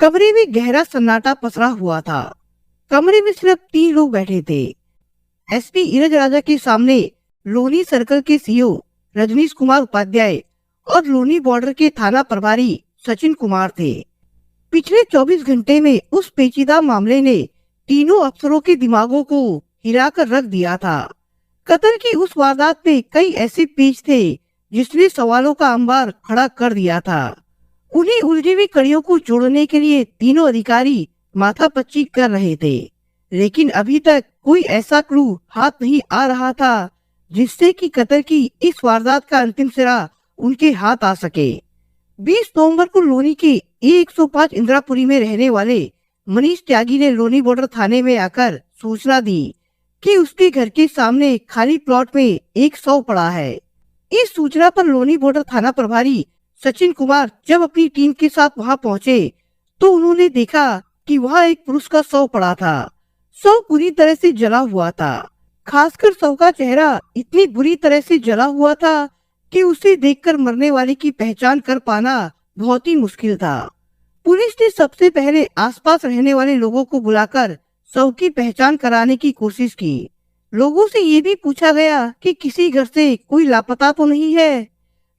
कमरे में गहरा सन्नाटा पसरा हुआ था। कमरे में सिर्फ 3 लोग बैठे थे। एसपी इरज राजा के सामने लोनी सर्कल के सीओ रजनीश कुमार उपाध्याय और लोनी बॉर्डर के थाना प्रभारी सचिन कुमार थे। पिछले 24 घंटे में उस पेचीदा मामले ने तीनों अफसरों के दिमागों को हिलाकर रख दिया था। कत्ल की उस वारदात में कई ऐसे पेच थे जिसने सवालों का अंबार खड़ा कर दिया था। उन्हीं उलझी हुई कड़ियों को जोड़ने के लिए तीनों अधिकारी माथापच्ची कर रहे थे, लेकिन अभी तक कोई ऐसा क्लू हाथ नहीं आ रहा था जिससे कि कत्ल की इस वारदात का अंतिम सिरा उनके हाथ आ सके। 20 नवंबर को लोनी के A105 इंदिरापुरी में रहने वाले मनीष त्यागी ने लोनी बॉर्डर थाने में आकर सूचना दी कि उसके घर के सामने खाली प्लॉट में एक शव पड़ा है। इस सूचना पर लोनी बॉर्डर थाना प्रभारी सचिन कुमार जब अपनी टीम के साथ वहां पहुंचे तो उन्होंने देखा कि वहां एक पुरुष का शव पड़ा था। शव पूरी तरह से जला हुआ था। खासकर शव का चेहरा इतनी बुरी तरह से जला हुआ था कि उसे देखकर मरने वाले की पहचान कर पाना बहुत ही मुश्किल था। पुलिस ने सबसे पहले आसपास रहने वाले लोगों को बुलाकर शव की पहचान कराने की कोशिश की। लोगों से ये भी पूछा गया कि किसी घर से कोई लापता तो नहीं है।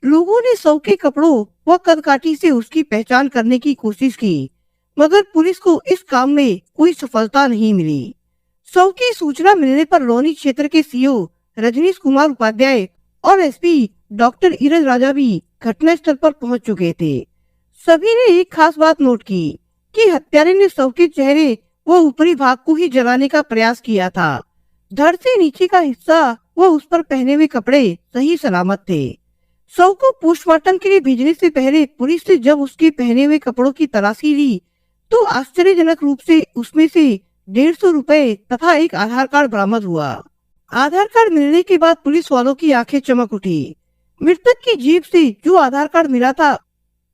लोगों ने शव के कपड़ों व कदकाठी से उसकी पहचान करने की कोशिश की, मगर पुलिस को इस काम में कोई सफलता नहीं मिली। शव की सूचना मिलने पर लोनी क्षेत्र के सीओ रजनीश कुमार उपाध्याय और एसपी डॉक्टर इरज राजा भी घटनास्थल पर पहुंच चुके थे। सभी ने एक खास बात नोट की कि हत्यारे ने शव के चेहरे व ऊपरी भाग को ही जलाने का प्रयास किया था। धड़ से नीचे का हिस्सा व उस पर पहने हुए कपड़े सही सलामत थे। शव को पोस्टमार्टम के लिए भेजने से पहले पुलिस ने जब उसके पहने हुए कपड़ों की तलाशी ली तो आश्चर्यजनक रूप से उसमें से 150 रुपए तथा एक आधार कार्ड बरामद हुआ। आधार कार्ड मिलने के बाद पुलिस वालों की आंखें चमक उठी। मृतक की जेब से जो आधार कार्ड मिला था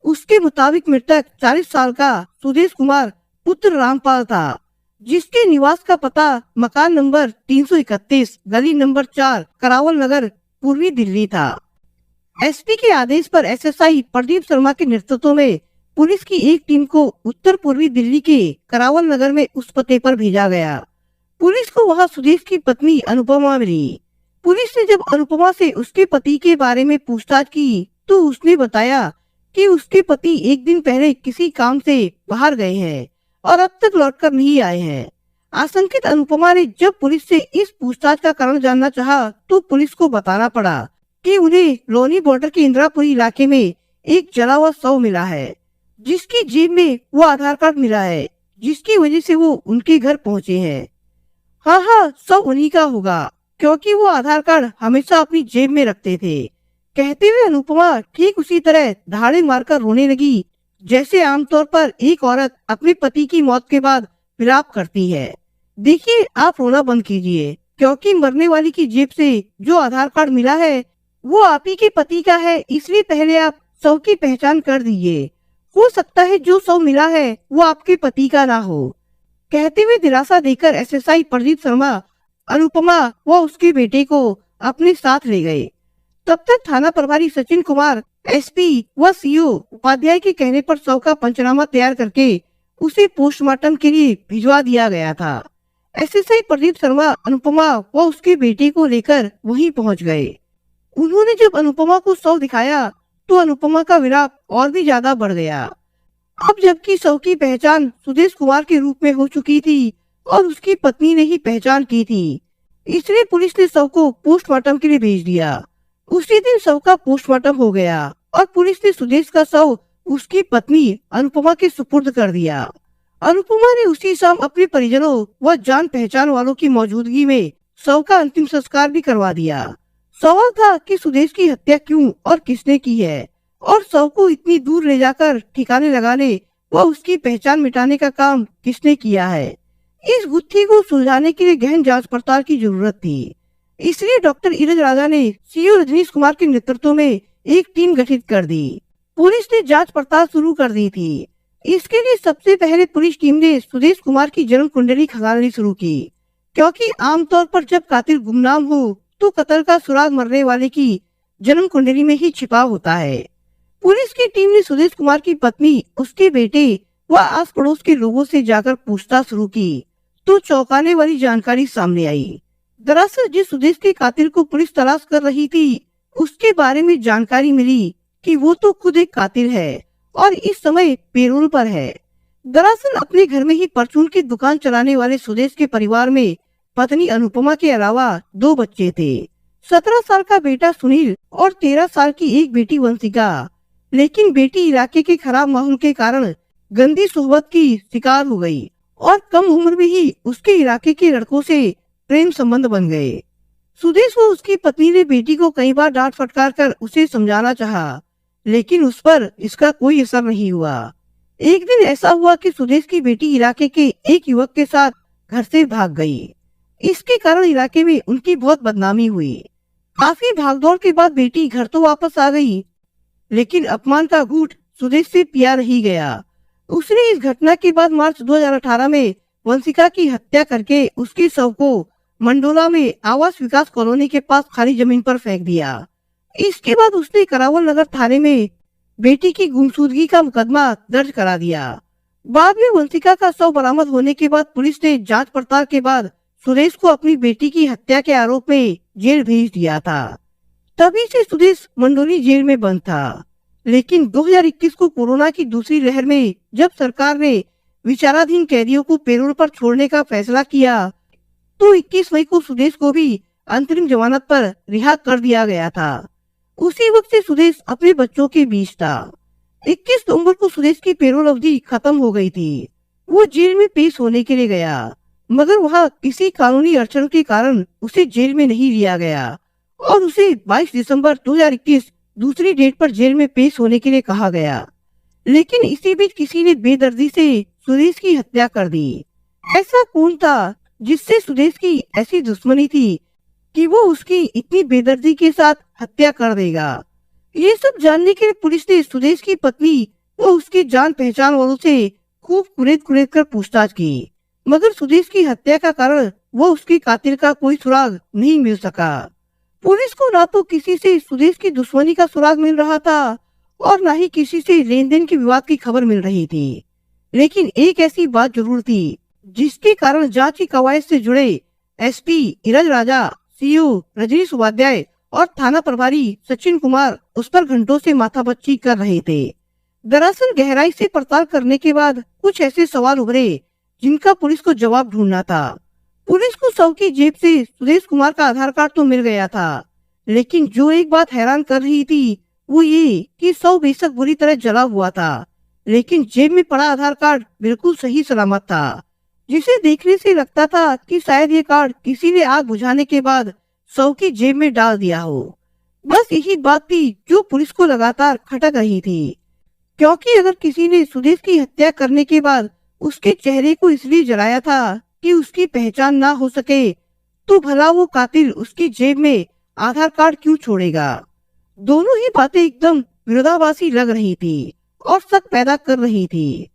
उसके मुताबिक मृतक 40 साल का सुदेश कुमार पुत्र रामपाल था, जिसके निवास का पता मकान नंबर 331 गली नंबर 4 करावल नगर पूर्वी दिल्ली था। एसपी के आदेश पर एसएसआई प्रदीप शर्मा के नेतृत्व में पुलिस की एक टीम को उत्तर पूर्वी दिल्ली के करावल नगर में उस पते पर भेजा गया। पुलिस को वहां सुदेश की पत्नी अनुपमा मिली। पुलिस ने जब अनुपमा से उसके पति के बारे में पूछताछ की तो उसने बताया कि उसके पति एक दिन पहले किसी काम से बाहर गए हैं और अब तक लौटकर नहीं आए हैं। आशंकित अनुपमा ने जब पुलिस से इस पूछताछ का कारण जानना चाहा तो पुलिस को बताना पड़ा कि उन्हें लोनी बॉर्डर के इंदिरापुरी इलाके में एक जला हुआ शव मिला है, जिसकी जेब में वो आधार कार्ड मिला है, जिसकी वजह से वो उनके घर पहुंचे हैं। हाँ, शव उन्हीं का होगा, क्योंकि वो आधार कार्ड हमेशा अपनी जेब में रखते थे। कहते हुए अनुपमा ठीक उसी तरह धाड़े मारकर रोने लगी जैसे आमतौर पर एक औरत अपने पति की मौत के बाद विलाप करती है। देखिए, आप रोना बंद कीजिए, क्योंकि मरने वाली की जेब से जो आधार कार्ड मिला है वो आप ही के पति का है, इसलिए पहले आप शव की पहचान कर दीजिए। हो सकता है जो शव मिला है वो आपके पति का ना हो। कहते हुए दिलासा देकर एसएसआई प्रदीप शर्मा अनुपमा व उसके बेटे को अपने साथ ले गए। तब तक थाना प्रभारी सचिन कुमार, एसपी व सीओ उपाध्याय के कहने पर शव का पंचनामा तैयार करके उसे पोस्टमार्टम के लिए भिजवा दिया गया था। एसएसआई प्रदीप शर्मा अनुपमा व उसके बेटे को लेकर वहीं पहुंच गए। उन्होंने जब अनुपमा को शव दिखाया तो अनुपमा का विलाप और भी ज्यादा बढ़ गया। अब जबकि शव की पहचान सुदेश कुमार के रूप में हो चुकी थी और उसकी पत्नी ने ही पहचान की थी, इसलिए पुलिस ने शव को पोस्टमार्टम के लिए भेज दिया। उसी दिन शव का पोस्टमार्टम हो गया और पुलिस ने सुदेश का शव उसकी पत्नी अनुपमा के सुपुर्द कर दिया। अनुपमा ने उसी शाम अपने परिजनों व जान पहचान वालों की मौजूदगी में शव का अंतिम संस्कार भी करवा दिया। सवाल था कि सुदेश की हत्या क्यों और किसने की है और शव को इतनी दूर ले जाकर ठिकाने लगाने व उसकी पहचान मिटाने का काम किसने किया है। इस गुत्थी को सुलझाने के लिए गहन जांच पड़ताल की जरूरत थी। इसलिए डॉक्टर इरज राजा ने सीओ रजनीश कुमार के नेतृत्व में एक टीम गठित कर दी। पुलिस ने जांच पड़ताल शुरू कर दी थी। इसके लिए सबसे पहले पुलिस टीम ने सुदेश कुमार की जन्म कुंडली खंगालनी शुरू की, क्योंकि आमतौर पर जब कातिल गुमनाम हो तो कत्ल का सुराग मरने वाले की जन्म कुंडली में ही छिपा होता है। पुलिस की टीम ने सुदेश कुमार की पत्नी, उसके बेटे वह आस पड़ोस के लोगों से जाकर पूछताछ शुरू की तो चौंकाने वाली जानकारी सामने आई। दरअसल जिस सुदेश के कातिल को पुलिस तलाश कर रही थी, उसके बारे में जानकारी मिली कि वो तो खुद एक कातिल है और इस समय पेरोल पर है। दरअसल अपने घर में ही परचून की दुकान चलाने वाले सुदेश के परिवार में पत्नी अनुपमा के अलावा 2 बच्चे थे, 17 साल का बेटा सुनील और 13 साल की एक बेटी वंशिका। लेकिन बेटी इलाके के खराब माहौल के कारण गंदी सोहबत की शिकार हो गई और कम उम्र में ही उसके इलाके के लड़कों से प्रेम संबंध बन गए। सुदेश व उसकी पत्नी ने बेटी को कई बार डांट फटकार कर उसे समझाना चाहा, लेकिन उस पर इसका कोई असर नहीं हुआ। एक दिन ऐसा हुआ कि सुदेश की बेटी इलाके के एक युवक के साथ घर से भाग गई। इसके कारण इलाके में उनकी बहुत बदनामी हुई। काफी भागदौड़ के बाद बेटी घर तो वापस आ गई, लेकिन अपमान का घूंट सुदेश से पिया नहीं गया। उसने इस घटना के बाद मार्च 2018 में वंशिका की हत्या करके उसके शव को मंडोला में आवास विकास कॉलोनी के पास खाली जमीन पर फेंक दिया। इसके बाद उसने करावल नगर थाने में बेटी की गुमशुदगी का मुकदमा दर्ज करा दिया। बाद में वंशिका का शव बरामद होने के बाद पुलिस ने जांच पड़ताल के बाद सुदेश को अपनी बेटी की हत्या के आरोप में जेल भेज दिया था। तभी से सुदेश मंडोली जेल में बंद था। लेकिन 2021 को कोरोना की दूसरी लहर में जब सरकार ने विचाराधीन कैदियों को पेरोल पर छोड़ने का फैसला किया तो 21 मई को सुदेश को भी अंतरिम जमानत पर रिहा कर दिया गया था। उसी वक्त से सुदेश अपने बच्चों के बीच था। 21 नवंबर को सुदेश की पेरोल अवधि खत्म हो गई थी। वो जेल में पेश होने के लिए गया, मगर वहाँ किसी कानूनी अड़चन के कारण उसे जेल में नहीं लिया गया और उसे 22 दिसंबर 2021 दूसरी डेट पर जेल में पेश होने के लिए कहा गया। लेकिन इसी बीच किसी ने बेदर्दी से सुदेश की हत्या कर दी। ऐसा कौन था जिससे सुदेश की ऐसी दुश्मनी थी कि वो उसकी इतनी बेदर्दी के साथ हत्या कर देगा? ये सब जानने के लिए पुलिस ने सुदेश की पत्नी व उसकी जान पहचान वालों से खूब कुरेद कर पूछताछ की, मगर सुदेश की हत्या का कारण वो उसकी कातिल का कोई सुराग नहीं मिल सका। पुलिस को ना तो किसी से सुदेश की दुश्मनी का सुराग मिल रहा था और ना ही किसी से लेन देन के विवाद की खबर मिल रही थी। लेकिन एक ऐसी बात जरूर थी जिसके कारण जांच की कवायद से जुड़े एसपी इरज राजा, सीओ रजनीश उपाध्याय और थाना प्रभारी सचिन कुमार उस पर घंटों से माथापच्ची कर रहे थे। दरअसल गहराई से पड़ताल करने के बाद कुछ ऐसे सवाल उभरे जिनका पुलिस को जवाब ढूंढना था। पुलिस को शव की जेब से सुदेश कुमार का आधार कार्ड तो मिल गया था, लेकिन जो एक बात हैरान कर रही थी वो ये कि शव बेशक बुरी तरह जला हुआ था, लेकिन जेब में पड़ा आधार कार्ड बिल्कुल सही सलामत था, जिसे देखने से लगता था कि शायद ये कार्ड किसी ने आग बुझाने के बाद शव की जेब में डाल दिया हो। बस यही बात थी जो पुलिस को लगातार खटक रही थी, क्योंकि अगर किसी ने सुदेश की हत्या करने के बाद उसके चेहरे को इसलिए जलाया था कि उसकी पहचान ना हो सके, तो भला वो कातिल उसकी जेब में आधार कार्ड क्यों छोड़ेगा? दोनों ही बातें एकदम विरोधाभासी लग रही थी और शक पैदा कर रही थी।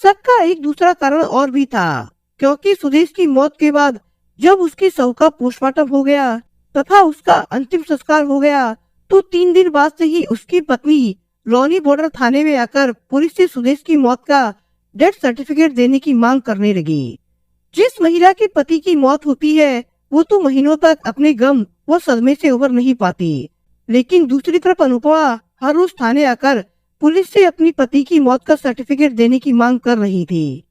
शक का एक दूसरा कारण और भी था, क्योंकि सुदेश की मौत के बाद जब उसके शव का पोस्टमार्टम हो गया तथा उसका अंतिम संस्कार हो गया तो 3 दिन बाद से ही उसकी पत्नी लोनी बॉर्डर थाने में आकर पुलिस से सुदेश की मौत का डेथ सर्टिफिकेट देने की मांग करने लगी। जिस महिला के पति की मौत होती है वो तो महीनों तक अपने गम व सदमे से उबर नहीं पाती, लेकिन दूसरी तरफ अनुपमा हर रोज थाने आकर पुलिस से अपनी पति की मौत का सर्टिफिकेट देने की मांग कर रही थी।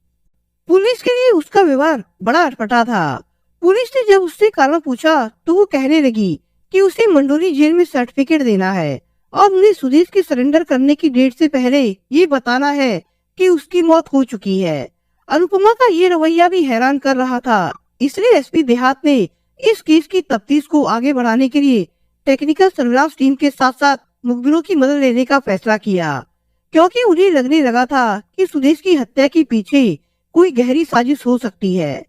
पुलिस के लिए उसका व्यवहार बड़ा अटपटा था। पुलिस ने जब उससे कारण पूछा तो वो कहने लगी कि उसे मंडोली जेल में सर्टिफिकेट देना है और उन्हें सुदेश के सरेंडर करने की डेट से पहले ये बताना है कि उसकी मौत हो चुकी है। अनुपमा का ये रवैया भी हैरान कर रहा था, इसलिए एसपी देहात ने इस केस की तफ्तीश को आगे बढ़ाने के लिए टेक्निकल सर्विलांस टीम के साथ साथ मुखबिरों की मदद लेने का फैसला किया, क्योंकि उन्हें लगने लगा था कि सुदेश की हत्या के पीछे कोई गहरी साजिश हो सकती है।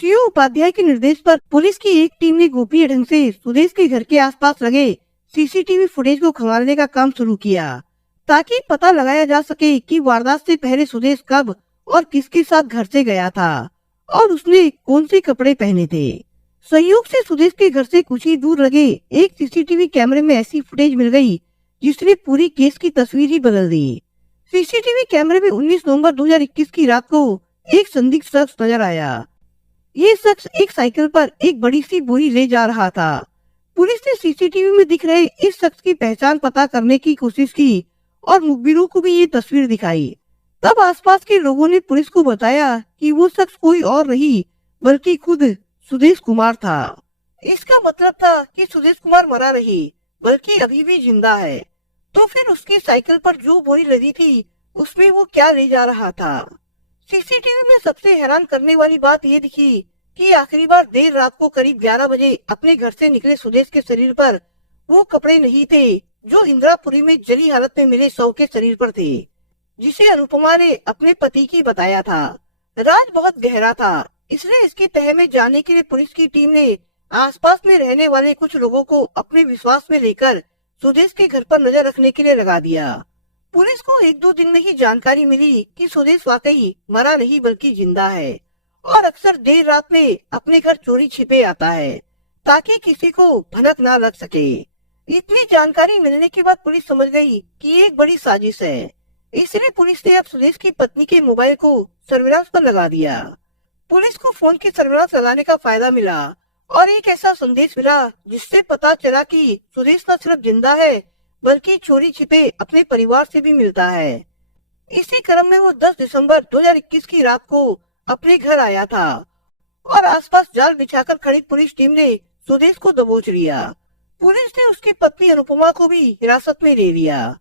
सीओ उपाध्याय के निर्देश पर पुलिस की एक टीम ने गोपनीय ढंग से सुदेश के घर के आसपास लगे सीसीटीवी फुटेज को खंगालने का काम शुरू किया, ताकि पता लगाया जा सके कि वारदात से पहले सुदेश कब और किसके साथ घर से गया था और उसने कौन से कपड़े पहने थे। संयोग से सुदेश के घर से कुछ ही दूर लगे एक सीसीटीवी कैमरे में ऐसी फुटेज मिल गई जिसने पूरी केस की तस्वीर ही बदल दी। सीसीटीवी कैमरे में 19 नवंबर 2021 की रात को एक संदिग्ध शख्स नजर आया। ये शख्स एक साइकिल पर एक बड़ी सी बोरी ले जा रहा था। पुलिस ने सीसीटीवी में दिख रहे इस शख्स की पहचान पता करने की कोशिश की और मुखबिरों को भी ये तस्वीर दिखाई। तब आसपास के लोगों ने पुलिस को बताया कि वो शख्स कोई और नहीं बल्कि खुद सुदेश कुमार था। इसका मतलब था कि सुदेश कुमार मरा नहीं बल्कि अभी भी जिंदा है। तो फिर उसकी साइकिल पर जो बोरी लदी थी उसमें वो क्या ले जा रहा था? सीसीटीवी में सबसे हैरान करने वाली बात ये दिखी कि आखिरी बार देर रात को करीब 11 बजे अपने घर से निकले सुदेश के शरीर पर वो कपड़े नहीं थे जो इंदिरापुरी में जली हालत में मिले शव के शरीर पर थे, जिसे अनुपमा ने अपने पति की बताया था। राज बहुत गहरा था, इसलिए इसकी तह में जाने के लिए पुलिस की टीम ने आसपास में रहने वाले कुछ लोगों को अपने विश्वास में लेकर सुदेश के घर पर नजर रखने के लिए लगा दिया। पुलिस को 1-2 दिन में ही जानकारी मिली कि सुदेश वाकई मरा नहीं बल्कि जिंदा है और अक्सर देर रात में अपने घर चोरी छिपे आता है ताकि किसी को भनक ना लग सके। इतनी जानकारी मिलने के बाद पुलिस समझ गई कि ये एक बड़ी साजिश है। इसलिए पुलिस ने अब सुदेश की पत्नी के मोबाइल को सर्विलांस पर लगा दिया। पुलिस को फोन की सर्विलांस लगाने का फायदा मिला और एक ऐसा संदेश मिला जिससे पता चला कि सुदेश न सिर्फ जिंदा है बल्कि चोरी छिपे अपने परिवार से भी मिलता है। इसी क्रम में वो 10 दिसंबर 2021 की रात को अपने घर आया था और आसपास जाल बिछाकर खड़ी पुलिस टीम ने सुदेश को दबोच लिया। पुलिस ने उसकी पत्नी अनुपमा को भी हिरासत में ले लिया।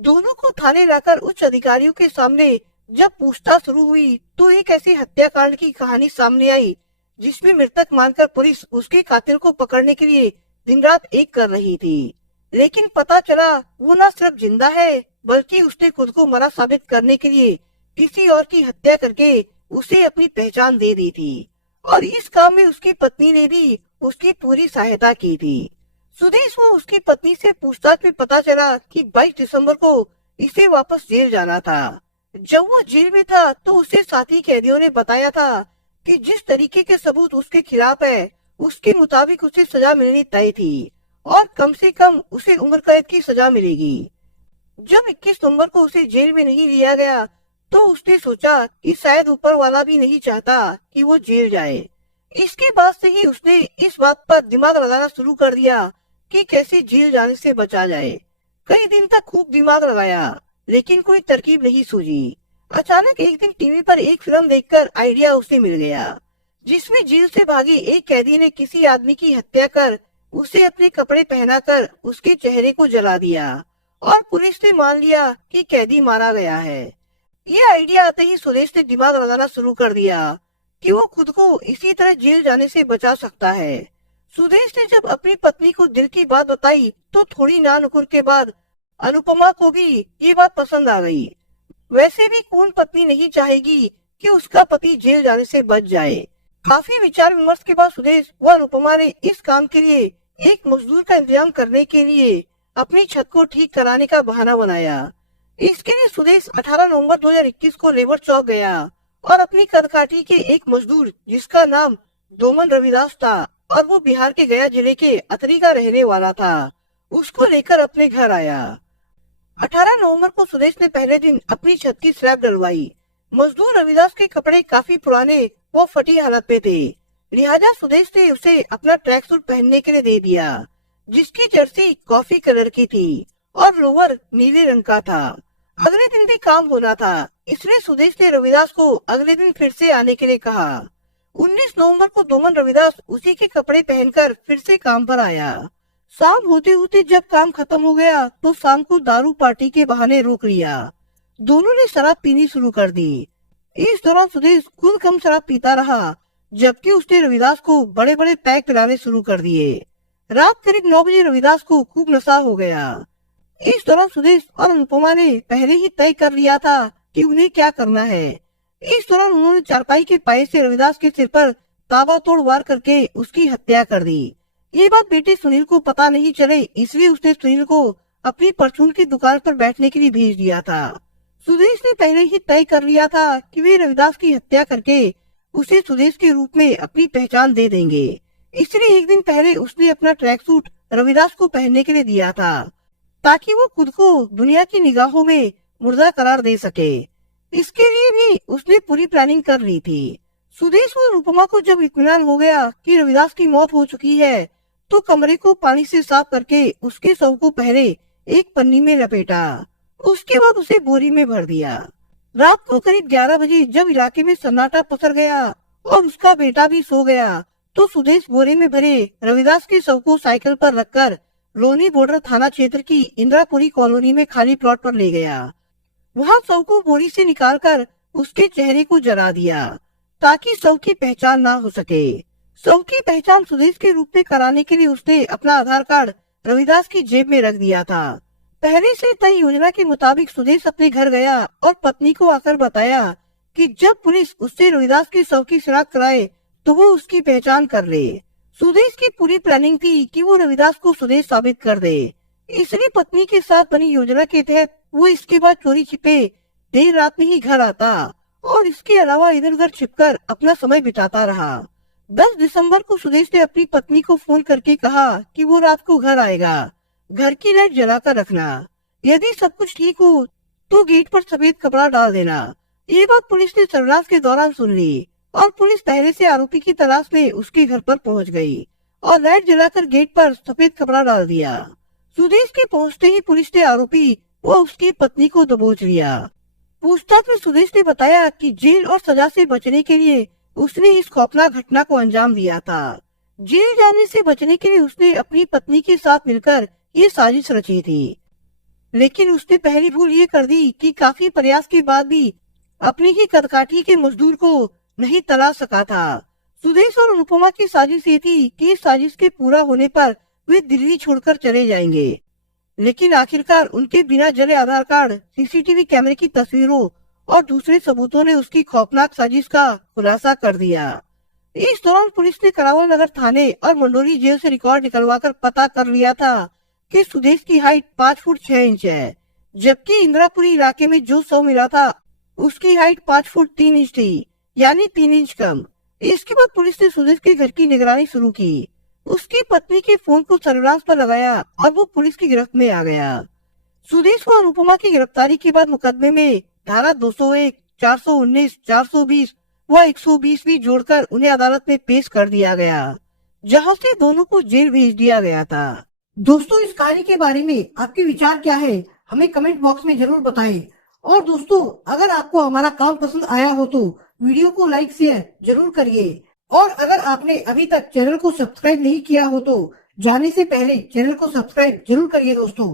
दोनों को थाने लाकर उच्च अधिकारियों के सामने जब पूछताछ शुरू हुई तो एक ऐसी हत्याकांड की कहानी सामने आई जिसमें मृतक मानकर पुलिस उसके कातिल को पकड़ने के लिए दिन रात एक कर रही थी। लेकिन पता चला वो न सिर्फ जिंदा है बल्कि उसने खुद को मरा साबित करने के लिए किसी और की हत्या करके उसे अपनी पहचान दे दी थी और इस काम में उसकी पत्नी ने भी उसकी पूरी सहायता की थी। सुदेश व उसकी पत्नी से पूछताछ में पता चला कि 22 दिसंबर को इसे वापस जेल जाना था। जब वो जेल में था तो उसे साथी कैदियों ने बताया था कि जिस तरीके के सबूत उसके खिलाफ है उसके मुताबिक उसे सजा मिलनी तय थी और कम से कम उसे उम्र कैद की सजा मिलेगी। जब 21 नवंबर को उसे जेल में नहीं लिया गया तो उसने सोचा कि शायद ऊपर वाला भी नहीं चाहता कि वो जेल जाए। इसके बाद से ही उसने इस बात पर दिमाग लगाना शुरू कर दिया कि कैसे जेल जाने से बचा जाए। कई दिन तक खूब दिमाग लगाया लेकिन कोई तरकीब नहीं सूझी। अचानक एक दिन टीवी पर एक फिल्म देखकर आइडिया उसे मिल गया जिसमें जेल से भागी एक कैदी ने किसी आदमी की हत्या कर उसे अपने कपड़े पहनाकर उसके चेहरे को जला दिया और पुलिस ने मान लिया कि कैदी मारा गया है। ये आइडिया आते ही सुदेश ने दिमाग लगाना शुरू कर दिया कि वो खुद को इसी तरह जेल जाने से बचा सकता है। सुदेश ने जब अपनी पत्नी को दिल की बात बताई तो थोड़ी नानुकुर के बाद अनुपमा को भी ये बात पसंद आ गई। वैसे भी कौन पत्नी नहीं चाहेगी कि उसका पति जेल जाने से बच जाए। काफी विचार विमर्श के बाद सुदेश व अनुपमा ने इस काम के लिए एक मजदूर का इंतजाम करने के लिए अपनी छत को ठीक कराने का बहाना बनाया। इसके लिए सुदेश 18 नवंबर 2021 को लेबर चौक गया और अपनी कदकाठी के एक मजदूर जिसका नाम दोमन रविदास था और वो बिहार के गया जिले के अतरी का रहने वाला था, उसको लेकर अपने घर आया। 18 नवंबर को सुदेश ने पहले दिन अपनी छत की स्लैब डलवाई। मजदूर रविदास के कपड़े काफी पुराने व फटी हालत में थे, लिहाजा सुदेश ने उसे अपना ट्रैक सूट पहनने के लिए दे दिया जिसकी जर्सी कॉफी कलर की थी और लोअर नीले रंग का था। अगले दिन भी काम होना था, इसलिए सुदेश ने रविदास को अगले दिन फिर से आने के लिए कहा। 19 नवंबर को दोमन रविदास उसी के कपड़े पहनकर फिर से काम पर आया। शाम होते होते जब काम खत्म हो गया तो शाम को दारू पार्टी के बहाने रोक लिया। दोनों ने शराब पीनी शुरू कर दी। इस दौरान सुदेश खुद कम शराब पीता रहा जबकि उसने रविदास को बड़े बड़े पैक पिलाने शुरू कर दिए। रात करीब 9 बजे रविदास को खूब नशा हो गया। इस दौरान सुदेश और अनुपमा ने पहले ही तय कर लिया था कि उन्हें क्या करना है। इस दौरान उन्होंने चारपाई के पाए से रविदास के सिर पर ताबड़तोड़ वार करके उसकी हत्या कर दी। ये बात बेटे सुनील को पता नहीं चले, इसलिए उसने सुनील को अपनी परचून की दुकान पर बैठने के लिए भेज दिया था। सुदेश ने पहले ही तय कर लिया था कि वे रविदास की हत्या करके उसे सुदेश के रूप में अपनी पहचान दे देंगे। इसलिए एक दिन पहले उसने अपना ट्रैक सूट रविदास को पहनने के लिए दिया था ताकि वो खुद को दुनिया की निगाहों में मुर्दा करार दे सके। इसके लिए भी उसने पूरी प्लानिंग कर ली थी। सुदेश और अनुपमा को जब इत्मीनान हो गया कि रविदास की मौत हो चुकी है, तो कमरे को पानी से साफ करके उसके शव को पहले एक पन्नी में लपेटा। उसके बाद उसे बोरी में भर दिया। रात को करीब 11 बजे जब इलाके में सन्नाटा पसर गया और उसका बेटा भी सो गया, तो सुदेश बोरे में भरे रविदास के शव को साइकिल पर रखकर लोनी बॉर्डर थाना क्षेत्र की इंदिरापुरी कॉलोनी में खाली प्लॉट पर ले गया। वहां शव को बोरी से निकालकर उसके चेहरे को जला दिया ताकि शव की पहचान ना हो सके। शव की पहचान सुदेश के रूप में कराने के लिए उसने अपना आधार कार्ड रविदास की जेब में रख दिया था। पहले से तय योजना के मुताबिक सुदेश अपने घर गया और पत्नी को आकर बताया कि जब पुलिस उससे रविदास के शव की शिनाख्त कराए तो वो उसकी पहचान कर ले। सुदेश की पूरी प्लानिंग थी कि वो रविदास को सुदेश साबित कर दे। इसलिए पत्नी के साथ बनी योजना के तहत वो इसके बाद चोरी छिपे देर रात में ही घर आता और इसके अलावा इधर उधर छिपकर अपना समय बिताता रहा। 10 दिसंबर को सुदेश ने अपनी पत्नी को फोन करके कहा कि वो रात को घर आएगा। घर की लाइट जलाकर रखना। यदि सब कुछ ठीक हो तो गेट पर सफेद कपड़ा डाल देना। ये बात पुलिस ने सर्विलांस के दौरान सुन ली और पुलिस पहले से आरोपी की तलाश में उसके घर पर पहुंच गई और लाइट जलाकर गेट पर सफेद कपड़ा डाल दिया। सुदेश के पहुंचते ही पुलिस ने आरोपी व उसकी पत्नी को दबोच लिया। पूछताछ में सुदेश ने बताया कि जेल और सजा से बचने के लिए उसने इस खौफनाक घटना को अंजाम दिया था। जेल जाने से बचने के लिए उसने अपनी पत्नी के साथ मिलकर ये साजिश रची थी, लेकिन उसने पहली भूल ये कर दी कि काफी प्रयास के बाद भी अपनी ही कदकाठी के मजदूर को नहीं तलाश सका था। सुदेश और अनुपमा की साजिश ये थी कि इस साजिश के पूरा होने पर वे दिल्ली छोड़कर चले जाएंगे, लेकिन आखिरकार उनके बिना जले आधार कार्ड, सीसीटीवी कैमरे की तस्वीरों और दूसरे सबूतों ने उसकी खौफनाक साजिश का खुलासा कर दिया। इस दौरान पुलिस ने करावल नगर थाने और मंडोरी जेल से रिकॉर्ड निकलवाकर पता कर लिया था कि सुदेश की हाइट 5 फुट 6 इंच है, जबकि इंदिरापुरी इलाके में जो शव मिला था उसकी हाइट 5 फुट 3 इंच थी, यानी 3 इंच कम। इसके बाद पुलिस ने सुदेश के घर की निगरानी शुरू की। उसकी पत्नी के फोन को सर्विलांस पर लगाया और वो पुलिस की गिरफ्त में आ गया। सुदेश को अनुपमा की गिरफ्तारी के बाद मुकदमे में धारा 201, 419, 420 व 120 भी जोड़कर उन्हें अदालत में पेश कर दिया गया, जहां से दोनों को जेल भेज दिया गया था। दोस्तों, इस कहानी के बारे में आपके विचार क्या है, हमें कमेंट बॉक्स में जरूर बताएं। और दोस्तों, अगर आपको हमारा काम पसंद आया हो तो वीडियो को लाइक शेयर जरूर करिए। और अगर आपने अभी तक चैनल को सब्सक्राइब नहीं किया हो तो जाने से पहले चैनल को सब्सक्राइब जरूर करिए दोस्तों।